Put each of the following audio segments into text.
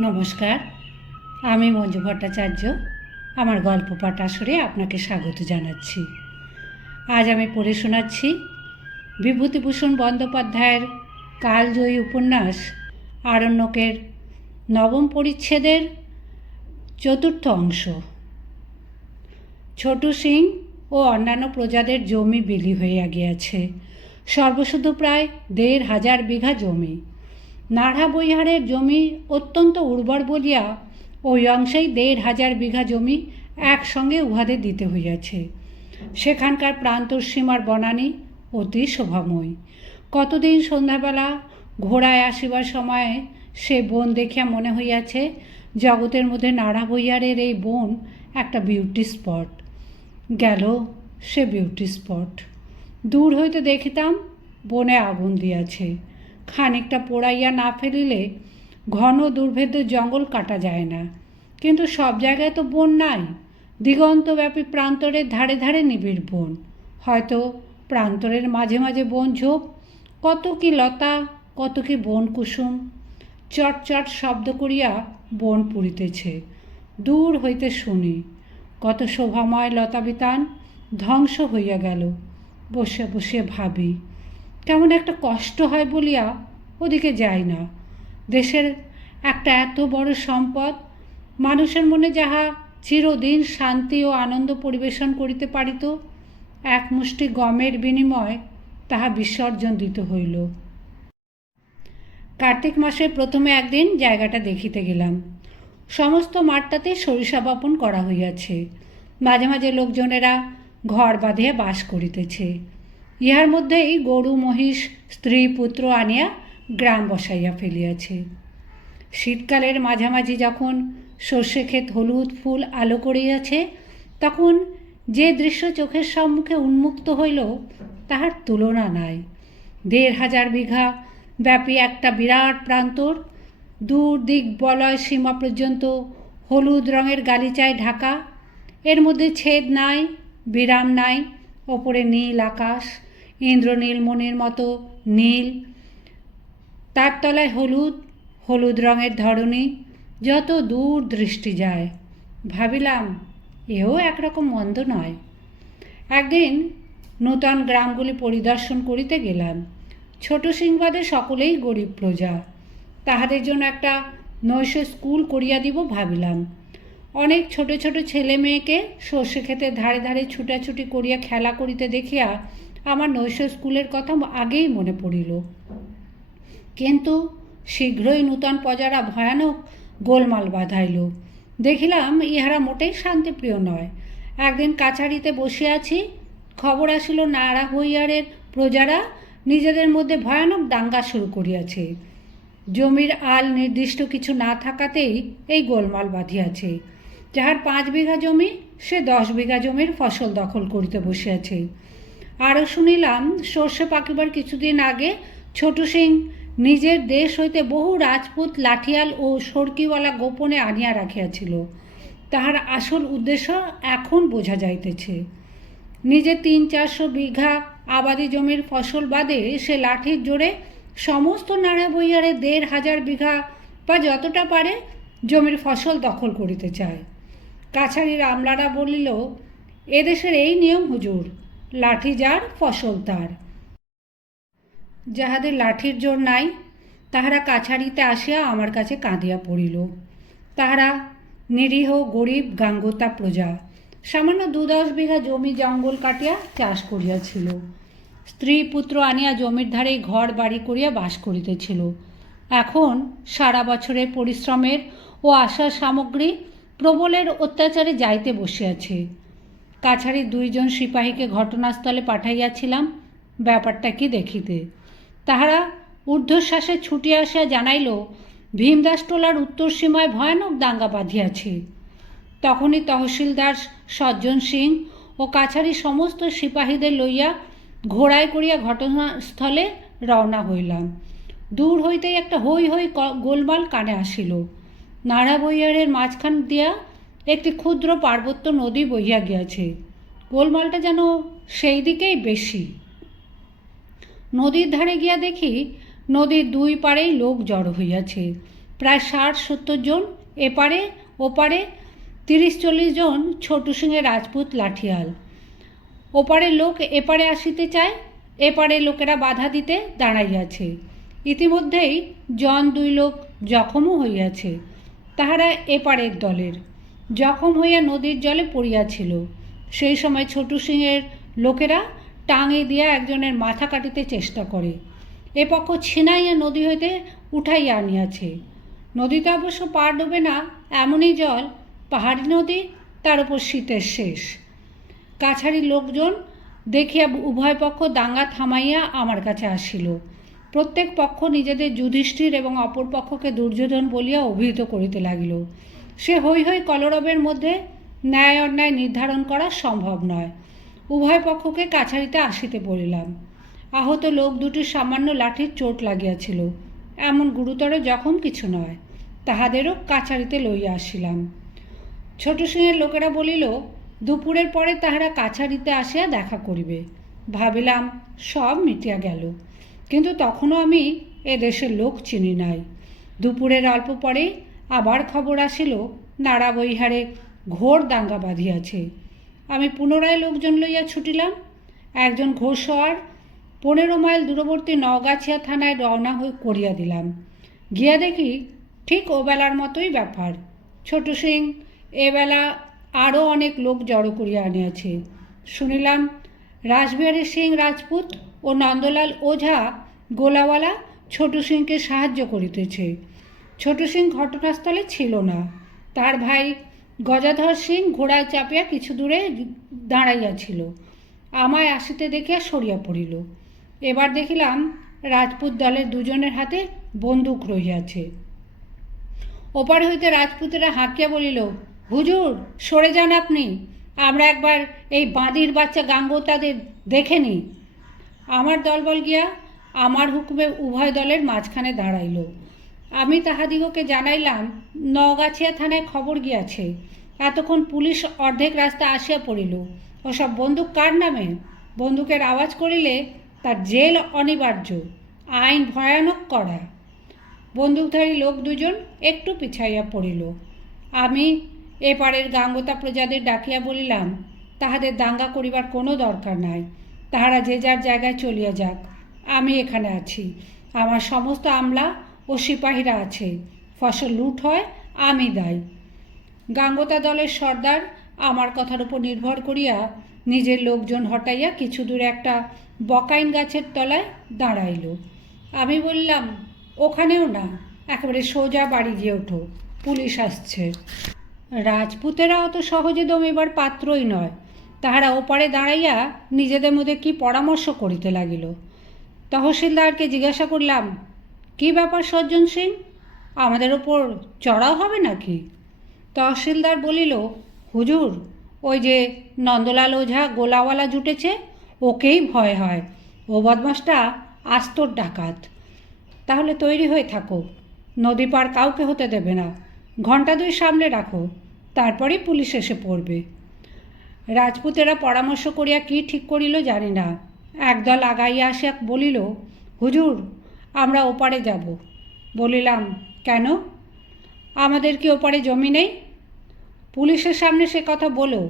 নমস্কার, আমি মঞ্জু ভট্টাচার্য। আমার গল্প পাঠ আসরে আপনাকে স্বাগত জানাচ্ছি। আজ আমি পড়ে শোনাচ্ছি বিভূতিভূষণ বন্দ্যোপাধ্যায়ের কালজয়ী উপন্যাস আরণ্যকের নবম পরিচ্ছেদের চতুর্থ অংশ। ছোটু সিং ও অন্যান্য প্রজাদের জমি বিলি হইয়া গিয়াছে। সর্বশুদ্ধ প্রায় ১,৫০০ বিঘা জমি। নাড়া বৈহারের জমি অত্যন্ত উর্বর বলিয়া ওই অংশেই ১,৫০০ বিঘা জমি একসঙ্গে উহাদের দিতে হইয়াছে। সেখানকার প্রান্তর সীমার বনানী অতি শোভাময়। কতদিন সন্ধ্যাবেলা ঘোড়ায় আসিবার সময়ে সে বন দেখিয়া মনে হইয়াছে জগতের মধ্যে নাড়া বৈহারের এই বন একটা বিউটি স্পট। গেল সে বিউটি স্পট। দূর হইতে দেখিতাম বনে আগুন দিয়াছে। খানিকটা পোড়াইয়া না ফেলিলে ঘন দুর্ভেদ্য জঙ্গল কাটা যায় না। কিন্তু সব জায়গায় তো বন নাই। দিগন্তব্যাপী প্রান্তরের ধারে ধারে নিবিড় বন, হয়তো প্রান্তরের মাঝে মাঝে বন ঝোপ, কত কি লতা, কত কি বন কুসুম। চট চট শব্দ করিয়া বন পুড়িতেছে। দূর হইতে শুনি কত শোভাময় লতাবিতান ধ্বংস হইয়া গেল। বসে বসে ভাবি, কেমন একটা কষ্ট হয় বলিয়া ওদিকে যাই না। দেশের একটা এত বড় সম্পদ, মানুষের মনে যাহা চিরদিন শান্তি ও আনন্দ পরিবেশন করিতে পারিত, এক মুষ্টি গমের বিনিময়ে তাহা বিসর্জন দিতে হইল। কার্তিক মাসের প্রথমে একদিন জায়গাটা দেখিতে গেলাম। সমস্ত মাঠটাতে সরিষা বপন করা হইয়াছে। মাঝে মাঝে লোকজনেরা ঘর বাঁধিয়া বাস করিতেছে। ইহার মধ্যেই গরু মহিষ স্ত্রী পুত্র আনিয়া গ্রাম বসাইয়া ফেলিয়াছে। শীতকালের মাঝামাঝি যখন সর্ষে ক্ষেত হলুদ ফুল আলো করিয়াছে, তখন যে দৃশ্য চোখের সম্মুখে উন্মুক্ত হইল তাহার তুলনা নাই। ১,৫০০ বিঘা ব্যাপী একটা বিরাট প্রান্তর, দূর দিক বলয় সীমা পর্যন্ত হলুদ রঙের গালিচায় ঢাকা। এর মধ্যে ছেদ নাই, বিরাম নাই। ওপরে নীল আকাশ, ইন্দ্রনীল মণির মতো নীল, তার তলায় হলুদ হলুদ রঙের ধরনী, যত দূর দৃষ্টি যায়। ভাবিলাম এও একরকম মন্দ নয়। একদিন নূতন গ্রামগুলি পরিদর্শন করিতে গেলাম। ছোট সিংবাদে সকলেই গরিব প্রজা। তাহাদের জন্য একটা নৈশ স্কুল করিয়া দিব ভাবিলাম। অনেক ছোট ছোট ছেলে মেয়েকে সর্ষে ক্ষেতের ধারে ধারে ছুটাছুটি করিয়া খেলা করিতে দেখিয়া আমার নৈশ স্কুলের কথা আগেই মনে পড়িল। কিন্তু শীঘ্রই নূতন প্রজারা ভয়ানক গোলমাল বাধাইল। দেখিলাম ইহারা মোটেই শান্তিপ্রিয় নয়। একদিন কাছারিতে বসিয়াছি, খবর আসিল নাড়া বৈহারের প্রজারা নিজেদের মধ্যে ভয়ানক দাঙ্গা শুরু করিয়াছে। জমির আল নির্দিষ্ট কিছু না থাকাতেই এই গোলমাল বাঁধিয়াছে। যাহার ৫ বিঘা জমি, সে ১০ বিঘা জমির ফসল দখল করিতে বসিয়াছে। আরও শুনিলাম সর্ষে পাকিবার কিছুদিন আগে ছোটু সিং নিজের দেশ হইতে বহু রাজপুত লাঠিয়াল ও সরকিওয়ালা গোপনে আনিয়া রাখিয়াছিল। তাহার আসল উদ্দেশ্য এখন বোঝা যাইতেছে। নিজে ৩-৪০০ বিঘা আবাদি জমির ফসল বাদে সে লাঠির জোরে সমস্ত নাড়া বৈহারে ১,৫০০ বিঘা বা যতটা পারে জমির ফসল দখল করিতে চায়। কাছারির আমলারা বলিল, এদেশের এই নিয়ম হুজুর, লাঠি যার ফসল তার। যাহাদের লাঠির জোর নাই তাহারা কাছারিতে আসিয়া আমার কাছে কাঁদিয়া পড়িল। তাহারা নিরীহ গরিব গাঙ্গোতা প্রজা, সামান্য ২-১০ বিঘা জমি জঙ্গল কাটিয়া চাষ করিয়াছিল। স্ত্রী পুত্র আনিয়া জমির ধারেই ঘর বাড়ি করিয়া বাস করিতেছিল। এখন সারা বছরের পরিশ্রমের ও আশার সামগ্রী প্রবলের অত্যাচারে যাইতে বসিয়াছে। কাছারির ২ জন সিপাহীকে ঘটনাস্থলে পাঠাইয়াছিলাম ব্যাপারটা কি দেখিতে। তাহারা ঊর্ধ্বশ্বাসে ছুটিয়া আসিয়া জানাইল, ভীমদাস টোলার উত্তর সীমায় ভয়ানক দাঙ্গা বাঁধিয়াছে। তখনই তহসিলদার সজ্জন সিং ও কাছারি সমস্ত সিপাহীদের লইয়া ঘোড়ায় করিয়া ঘটনাস্থলে রওনা হইলাম। দূর হইতেই একটা হৈ হৈ গোলমাল কানে আসিল। নাড়া বৈহারের মাঝখান দিয়া একটি ক্ষুদ্র পার্বত্য নদী বহিয়া গিয়াছে। গোলমালটা যেন সেই দিকেই বেশি। নদীর ধারে গিয়া দেখি নদীর ২ পাড়েই লোক জড়ো হইয়াছে। প্রায় 60-70 জন এপারে ওপারে, 30-40 জন ছোটু সিংয়ের রাজপুত লাঠিয়াল। ওপারের লোক এপারে আসিতে চায়, এপারে লোকেরা বাধা দিতে দাঁড়াইয়াছে। ইতিমধ্যেই 2 লোক জখমও হইয়াছে। তাহারা এপারের দলের, জখম হইয়া নদীর জলে পড়িয়াছিল। সেই সময় ছোটু সিংয়ের লোকেরা টাঙে দিয়া একজনের মাথা কাটিতে চেষ্টা করে। এ পক্ষ ছিনাইয়া নদী হইতে উঠাইয়া আনিয়াছে। নদীতে অবশ্য পা ডোবে না, এমনই জল, পাহাড়ি নদী, তার উপর শীতের শেষ। কাছারির লোকজন দেখিয়া উভয় পক্ষ দাঙ্গা থামাইয়া আমার কাছে আসিল। প্রত্যেক পক্ষ নিজেদের যুধিষ্ঠির এবং অপর পক্ষকে দুর্যোধন বলিয়া অভিহিত করিতে লাগিল। সে হৈ হৈ কলরবের মধ্যে ন্যায় অন্যায় নির্ধারণ করা সম্ভব নয়। উভয় পক্ষকে কাছারিতে আসিতে বলিলাম। আহত লোক দুটির সামান্য লাঠির চোট লাগিয়াছিল, এমন গুরুতর জখম কিছু নয়। তাহাদেরও কাছারিতে লইয়া আসিলাম। ছোটু সিংয়ের লোকেরা বলিল, দুপুরের পরে তাহারা কাছারিতে আসিয়া দেখা করিবে। ভাবিলাম সব মিটিয়া গেল, কিন্তু তখনও আমি এদেশের লোক চিনি নাই। দুপুরের অল্প পরে আবার খবর আসিল নাড়াবৈহারে ঘোর দাঙ্গা বাঁধিয়াছে। আমি পুনরায় লোকজন লইয়া ছুটিলাম। একজন ঘোষওয়ার 15 মাইল দূরবর্তী নওগাছিয়া থানায় রওনা করিয়া দিলাম। গিয়া দেখি ঠিক ওবেলার মতোই ব্যাপার। ছোটু সিং এবেলা আরও অনেক লোক জড়ো করিয়া আনিয়াছে। শুনিলাম রাসবিহারী সিং রাজপুত ও নন্দলাল ওঝা গোলাওয়ালা ছোটু সিংকে সাহায্য করিতেছে। ছোটু সিং ঘটনাস্থলে ছিল না। তার ভাই গজাধর সিং ঘোড়ায় চাপিয়া কিছু দূরে দাঁড়াইয়াছিল। আমায় আসিতে দেখিয়া সরিয়া পড়িল। এবার দেখিলাম রাজপুত দলের 2 জনের হাতে বন্দুক রহিয়াছে। ওপার হইতে রাজপুতেরা হাঁকিয়া বলিল, হুজুর সরে যান আপনি, আমরা একবার এই বাঁদির বাচ্চা গাঙ্গোতাদের দেখে নিই। আমার দলবল গিয়া আমার হুকুমে উভয় দলের মাঝখানে দাঁড়াইল। আমি তাহাদিগকে জানাইলাম নওগাছিয়া থানায় খবর গিয়াছে, এতক্ষণ পুলিশ অর্ধেক রাস্তা আসিয়া পড়িল। ওসব বন্দুক কার নামে? বন্দুকের আওয়াজ করিলে তার জেল অনিবার্য, আইন ভয়ানক করা। বন্দুকধারী লোক 2 জন একটু পিছাইয়া পড়িল। আমি এপারের গাঙ্গোতা প্রজাদের ডাকিয়া বলিলাম, তাহাদের দাঙ্গা করিবার কোনো দরকার নাই, তাহারা যে যার জায়গায় চলিয়া যাক, আমি এখানে আছি। আমার সমস্ত আমলা ও সিপাহীরা আছে, ফসল লুট হয় আমি দায়ী। গাঙ্গোতা দলের সর্দার আমার কথার উপর নির্ভর করিয়া নিজের লোকজন হটাইয়া কিছু দূরে একটা বকাইন গাছের তলায় দাঁড়াইল। আমি বললাম, ওখানেও না, একেবারে সোজা বাড়ি গিয়ে ওঠো, পুলিশ আসছে। রাজপুতেরা অত সহজে দমিবার পাত্রই নয়। তাহারা ওপারে দাঁড়াইয়া নিজেদের মধ্যে কি পরামর্শ করিতে লাগিল। তহসিলদারকে জিজ্ঞাসা করলাম, কি ব্যাপার সজ্জন সিং, আমাদের ওপর চড়াও হবে নাকি? তহসিলদার বলিল, হুজুর, ওই যে নন্দলাল ওঝা গোলাওয়ালা জুটেছে, ওকেই ভয় হয়। ও বদমাসটা আস্তর ডাকাত। তাহলে তৈরি হয়ে থাকো, নদী পার কাউকে হতে দেবে না, ঘণ্টা 2 সামনে রাখো, তারপরেই পুলিশ এসে পড়বে। রাজপুতেরা পরামর্শ করিয়া কি ঠিক করিল জানি না। একদল আগাইয়া আসিয়া বলিল, হুজুর, আমরা ওপারে যাব। বলিলাম, কেন? আমাদের কি ওপারে জমি নেই? পুলিশের সামনে সে কথা বলো।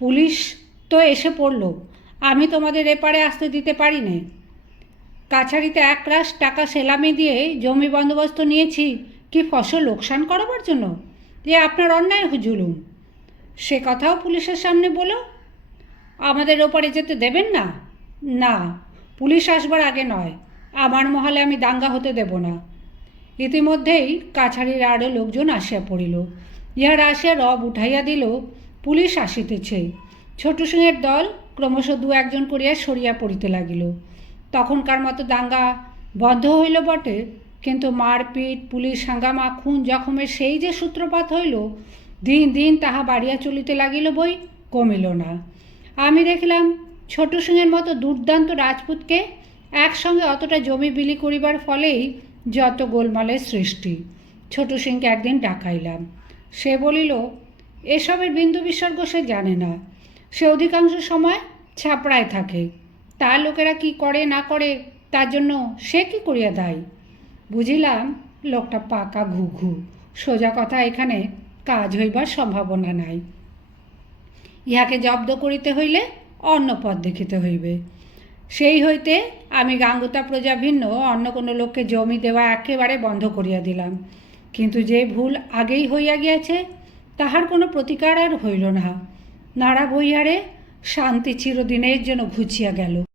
পুলিশ তো এসে পড়ল, আমি তোমাদের এপারে আসতে দিতে পারি না। কাছারিতে 1 রাশ টাকা সেলামি দিয়ে জমি বন্দোবস্ত নিয়েছি কি ফসল লোকসান করাবার জন্য? যে আপনার অন্যায় জুলুম। সে কথাও পুলিশের সামনে বলো। আমাদের ওপারে যেতে দেবেন না? না, পুলিশ আসবার আগে নয়, আমার মহলে আমি দাঙ্গা হতে দেব না। ইতিমধ্যেই কাছারির আরও লোকজন আসিয়া পড়িল। ইহারা আসিয়া রব উঠাইয়া দিল, পুলিশ আসিতেছে। ছোটু সিংয়ের দল ক্রমশ 2-1 জন করিয়া সরিয়া পড়িতে লাগিল। তখনকার মতো দাঙ্গা বন্ধ হইল বটে, কিন্তু মারপিট, পুলিশ হাঙ্গামা, খুন জখমের সেই যে সূত্রপাত হইল, দিন দিন তাহা বাড়িয়া চলিতে লাগিল, বই কমিল না। আমি দেখিলাম ছোটু সিংয়ের মতো দুর্দান্ত রাজপুতকে একসঙ্গে অতটা জমি বিলি করিবার ফলেই যত গোলমালের সৃষ্টি। ছোটু সিংকে একদিন ডাকাইলাম। সে বলিল, এসবের বিন্দু বিসর্গ সে জানে না, সে অধিকাংশ সময় ছাপড়ায় থাকে, তার লোকেরা কি করে না করে তার জন্য সে কি করিয়া দায়ী। বুঝিলাম লোকটা পাকা ঘুঘু, সোজা কথা এখানে কাজ হইবার সম্ভাবনা নাই। ইহাকে জব্দ করিতে হইলে অন্য পথ দেখিতে হইবে। সেই হইতে আমি গাঙ্গুতা প্রজা ভিন্ন অন্য কোনো লোককে জমি দেওয়া একেবারে বন্ধ করিয়া দিলাম। কিন্তু যে ভুল আগেই হইয়া গিয়াছে তাহার কোনো প্রতিকার আর হইল না। নাড়া বইয়ারে শান্তি চিরদিনের জন্য ঘুচিয়া গেল।